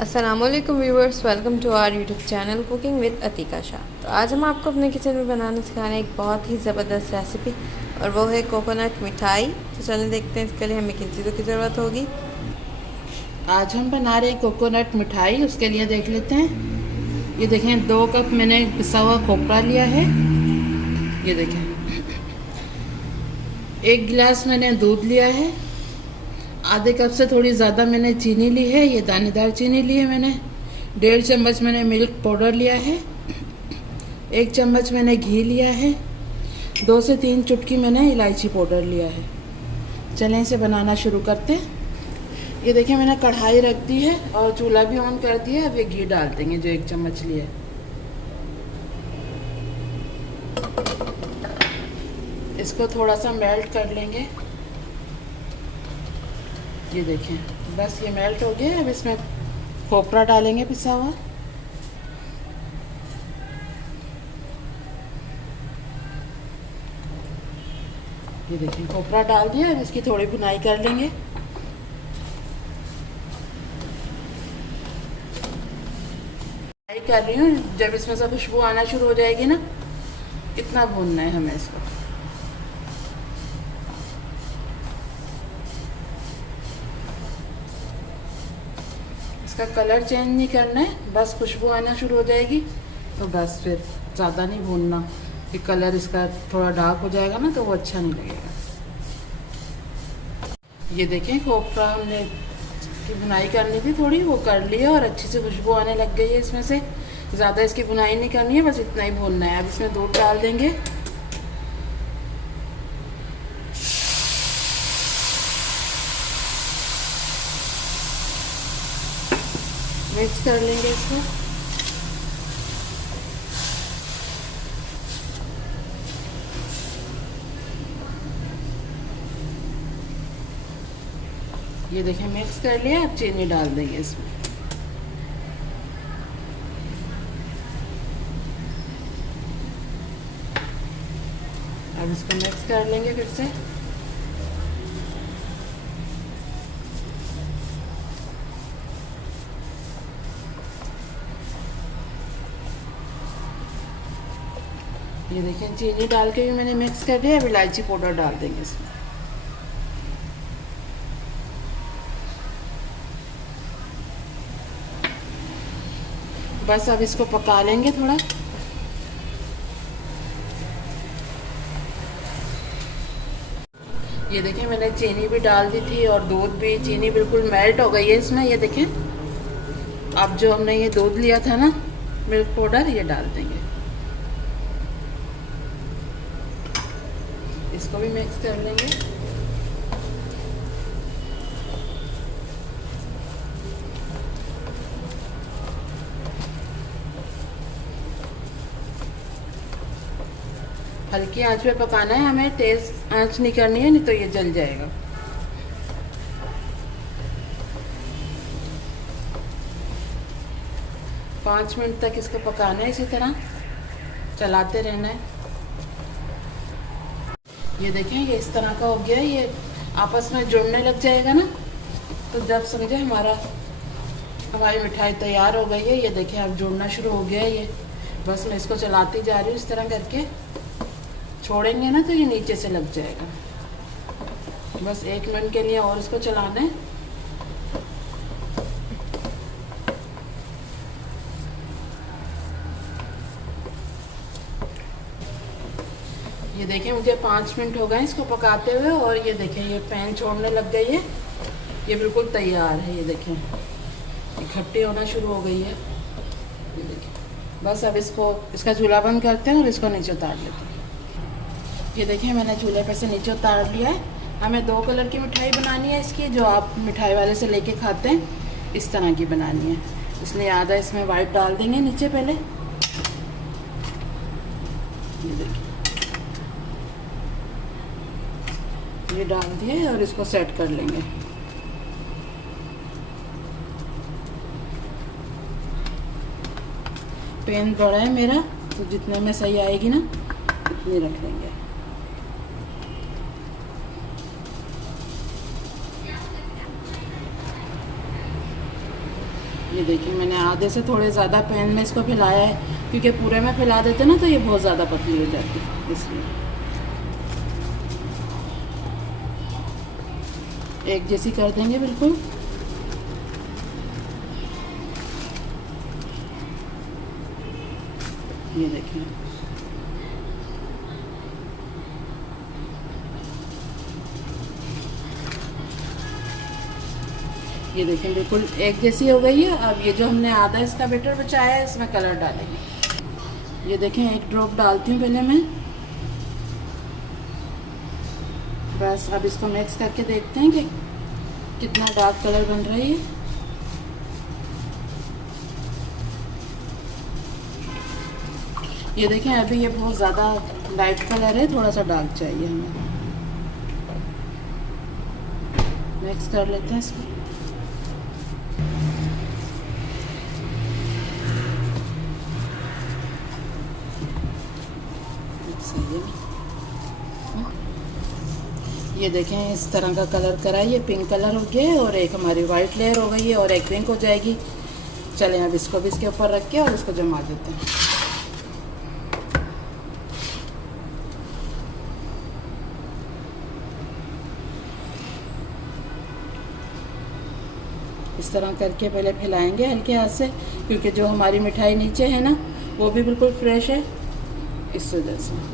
अस्सलामुअलैकुम viewers, welcome to our YouTube channel cooking with Atika Shah. तो आज हम आपको अपने किचन में बनाना सिखा रहे हैं एक बहुत ही ज़बरदस्त रेसिपी, और वो है कोकोनट मिठाई। तो चलिए देखते हैं इसके लिए हमें किन चीज़ों की ज़रूरत होगी। आज हम बना रहे हैं कोकोनट मिठाई। उसके लिए देख लेते हैं। ये देखें, 2 कप मैंने पिसा हुआ खोपरा लिया है। ये देखें, 1 गिलास मैंने दूध लिया है। आधे कप से थोड़ी ज़्यादा मैंने चीनी ली है। ये दानेदार चीनी ली है मैंने। 1.5 चम्मच मैंने मिल्क पाउडर लिया है। 1 चम्मच मैंने घी लिया है। 2 से 3 चुटकी मैंने इलायची पाउडर लिया है। चलें इसे बनाना शुरू करते हैं। ये देखिए, मैंने कढ़ाई रख दी है और चूल्हा भी ऑन कर दिया है। अब ये घी डाल देंगे जो 1 चम्मच लिया है। इसको थोड़ा सा मेल्ट कर लेंगे। ये देखें, बस ये मेल्ट हो गया। अब इसमें खोपरा डालेंगे पिसा हुआ। ये देखिए, खोपरा डाल दिया। अब इसकी थोड़ी भुनाई कर लेंगे। कर रही हूँ, जब इसमें से खुशबू आना शुरू हो जाएगी ना, इतना भूनना है हमें इसको। इसका कलर चेंज नहीं करना है, बस खुशबू आना शुरू हो जाएगी तो बस, फिर ज़्यादा नहीं भूनना। कि कलर इसका थोड़ा डार्क हो जाएगा ना तो वो अच्छा नहीं लगेगा। ये देखें, खोपरा हमने की बुनाई करनी थी थोड़ी, वो कर ली है और अच्छी से खुशबू आने लग गई है इसमें से। ज़्यादा इसकी बुनाई नहीं करनी है, बस इतना ही भूनना है। अब इसमें दूध डाल देंगे। मिक्स कर लेंगे इसको। ये देखें, मिक्स कर लिया। अब चीनी डाल देंगे इसमें। अब इसको मिक्स कर लेंगे फिर से। ये देखें, चीनी डाल के भी मैंने मिक्स कर दिया। अब इलायची पाउडर डाल देंगे इसमें। बस अब इसको पका लेंगे थोड़ा। ये देखें, मैंने चीनी भी डाल दी थी और दूध भी। चीनी बिल्कुल मेल्ट हो गई है इसमें। ये देखें, अब जो हमने ये दूध लिया था ना, मिल्क पाउडर, ये डाल देंगे। इसको भी मिक्स कर लेंगे। हल्की आंच पे पकाना है हमें, तेज आंच नहीं करनी है, नहीं तो ये जल जाएगा। पाँच मिनट तक इसको पकाना है, इसी तरह चलाते रहना है। ये देखें, ये इस तरह का हो गया। ये आपस में जुड़ने लग जाएगा ना, तो जब समझे हमारी मिठाई तैयार हो गई है। ये देखें, अब जुड़ना शुरू हो गया है ये। बस मैं इसको चलाती जा रही हूँ इस तरह करके। छोड़ेंगे ना तो ये नीचे से लग जाएगा। बस 1 मिनट के लिए और इसको चलाना है। ये देखें, मुझे 5 मिनट हो गए इसको पकाते हुए, और ये देखें, ये पैन छोड़ने लग गई है। ये बिल्कुल तैयार है। ये देखें, इकट्ठी होना शुरू हो गई है। ये देखें, बस अब इसका चूल्हा बंद करते हैं और इसको नीचे उतार लेते हैं। ये देखिए, मैंने चूल्हे पे से नीचे उतार लिया है। हमें 2 कलर की मिठाई बनानी है इसकी, जो आप मिठाई वाले से लेके खाते हैं, इस तरह की बनानी है। इसलिए आधा इसमें वाइट डाल देंगे नीचे पहले। ये देखिए, ये डाल दिए और इसको सेट कर लेंगे। पैन बड़ा है मेरा, तो जितने में सही आएगी ना उतनी रख लेंगे। ये देखिए मैंने आधे से थोड़े ज़्यादा पैन में इसको फैलाया है, क्योंकि पूरे में फैला देते ना तो ये बहुत ज़्यादा पतली हो जाती है, इसलिए एक जैसी कर देंगे बिल्कुल। ये देखिए ये देखिए बिल्कुल एक जैसी हो गई है। अब ये जो हमने आधा इसका बैटर बचाया है इसमें कलर डालेंगे। ये देखें एक ड्रॉप डालती हूँ पहले मैं, बस। अब इसको मिक्स करके देखते हैं कि कितना डार्क कलर बन रहा है। ये देखें अभी ये बहुत ज़्यादा लाइट कलर है, थोड़ा सा डार्क चाहिए हमें। मिक्स कर लेते हैं इसको। ये देखें इस तरह का कलर करा है, ये पिंक कलर हो गया है और एक हमारी वाइट लेयर हो गई है और एक पिंक हो जाएगी। चलें अब इसको भी इसके ऊपर रख के और इसको जमा देते हैं। इस तरह करके पहले फैलाएंगे हल्के हाथ से, क्योंकि जो हमारी मिठाई नीचे है ना वो भी बिल्कुल फ्रेश है, इस वजह से।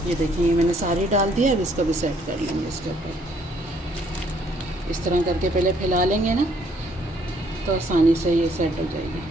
ये देखिए मैंने सारी डाल दिया। अब इसको भी सेट कर लेंगे इसके ऊपर। इस तरह करके पहले फैला लेंगे ना तो आसानी से ये सेट हो जाएगी।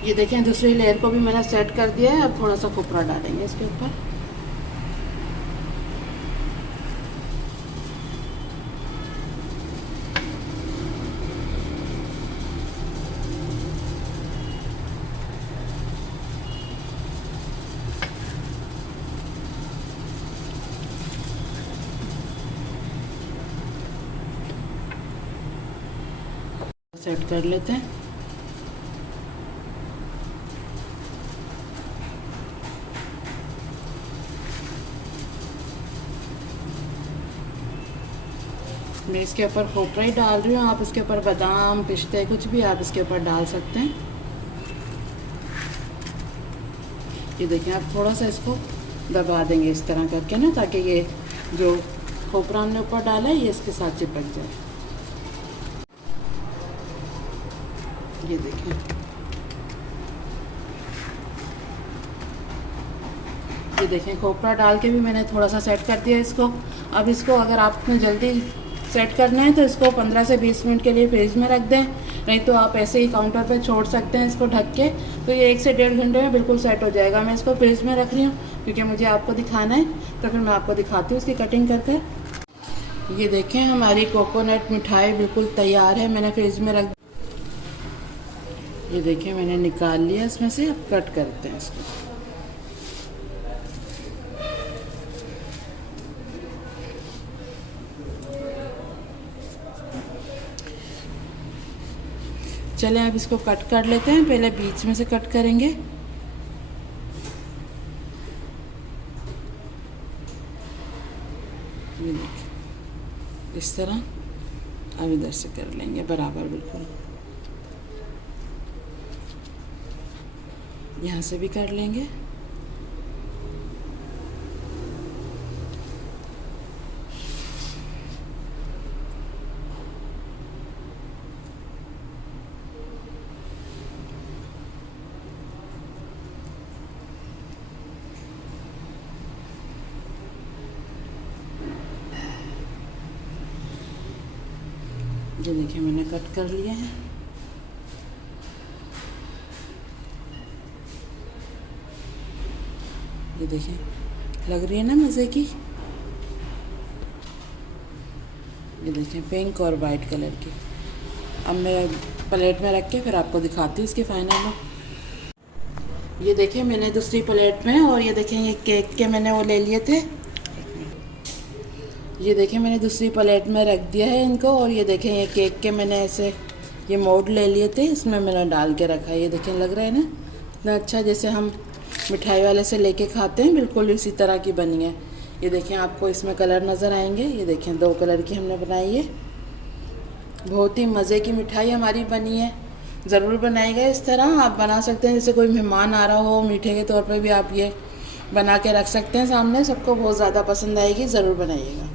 ये देखें दूसरी लेयर को भी मैंने सेट कर दिया है। अब थोड़ा सा खोपरा डालेंगे इसके ऊपर। सेट कर लेते हैं। मैं इसके ऊपर खोपरा ही डाल रही हूँ, आप इसके ऊपर बादाम पिस्ते कुछ भी आप इसके ऊपर डाल सकते हैं। ये देखिए आप थोड़ा सा इसको दबा देंगे इस तरह करके ना, ताकि ये जो खोपरा हमने ऊपर डाला है ये इसके साथ चिपक जाए। ये देखिए ये देखें खोपरा डाल के भी मैंने थोड़ा सा सेट कर दिया इसको। अब इसको अगर आपने जल्दी सेट करना है तो इसको 15 से 20 मिनट के लिए फ्रिज में रख दें, नहीं तो आप ऐसे ही काउंटर पे छोड़ सकते हैं इसको ढक के, तो ये 1 से 1.5 घंटे में बिल्कुल सेट हो जाएगा। मैं इसको फ्रिज में रख रही हूँ क्योंकि मुझे आपको दिखाना है, तो फिर मैं आपको दिखाती हूँ इसकी कटिंग करके। ये देखें हमारी कोकोनट मिठाई बिल्कुल तैयार है, मैंने फ्रिज में रख। ये देखिए मैंने निकाल लिया इसमें से। अब कट करते हैं इसको। चलें अब इसको कट कर लेते हैं। पहले बीच में से कट करेंगे। ये देखिए इस तरह अब इधर से कर लेंगे बराबर बिल्कुल, यहाँ से भी कर लेंगे। ये देखिए मैंने कट कर लिए हैं। ये देखिए लग रही है ना मज़े की। ये देखिए पिंक और वाइट कलर की। अब मैं प्लेट में रख के फिर आपको दिखाती हूँ इसकी फाइनल लुक। ये देखिए मैंने दूसरी प्लेट में, और ये देखिए ये केक के मैंने वो ले लिए थे। ये देखिए मैंने दूसरी प्लेट में रख दिया है इनको, और ये देखें ये केक के मैंने ऐसे ये मोल्ड ले लिए थे, इसमें मैंने डाल के रखा है। ये देखें लग रहा है ना इतना अच्छा, जैसे हम मिठाई वाले से लेके खाते हैं बिल्कुल इसी तरह की बनी है। ये देखें आपको इसमें कलर नज़र आएंगे। ये देखें 2 कलर की हमने बनाई है। बहुत ही मज़े की मिठाई हमारी बनी है। ज़रूर बनाइएगा इस तरह। आप बना सकते हैं, जैसे कोई मेहमान आ रहा हो मीठे के तौर पे भी आप ये बना के रख सकते हैं सामने, सबको बहुत ज़्यादा पसंद आएगी। ज़रूर बनाइएगा।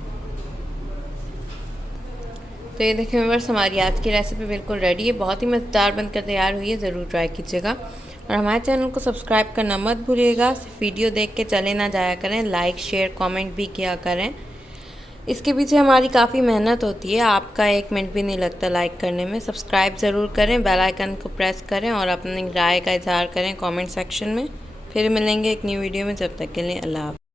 तो ये देखिए व्यूअर्स हमारी आज की रेसिपी बिल्कुल रेडी है, बहुत ही मज़ेदार बनकर तैयार हुई है। ज़रूर ट्राई कीजिएगा और हमारे चैनल को सब्सक्राइब करना मत भूलिएगा। सिर्फ वीडियो देख के चले ना जाया करें, लाइक शेयर कमेंट भी किया करें। इसके पीछे हमारी काफ़ी मेहनत होती है, आपका 1 मिनट भी नहीं लगता लाइक करने में। सब्सक्राइब ज़रूर करें, बेल आइकन को प्रेस करें और अपनी राय का इजहार करें कमेंट सेक्शन में। फिर मिलेंगे एक न्यू वीडियो में, जब तक के लिए अल्लाह हाफ़िज़।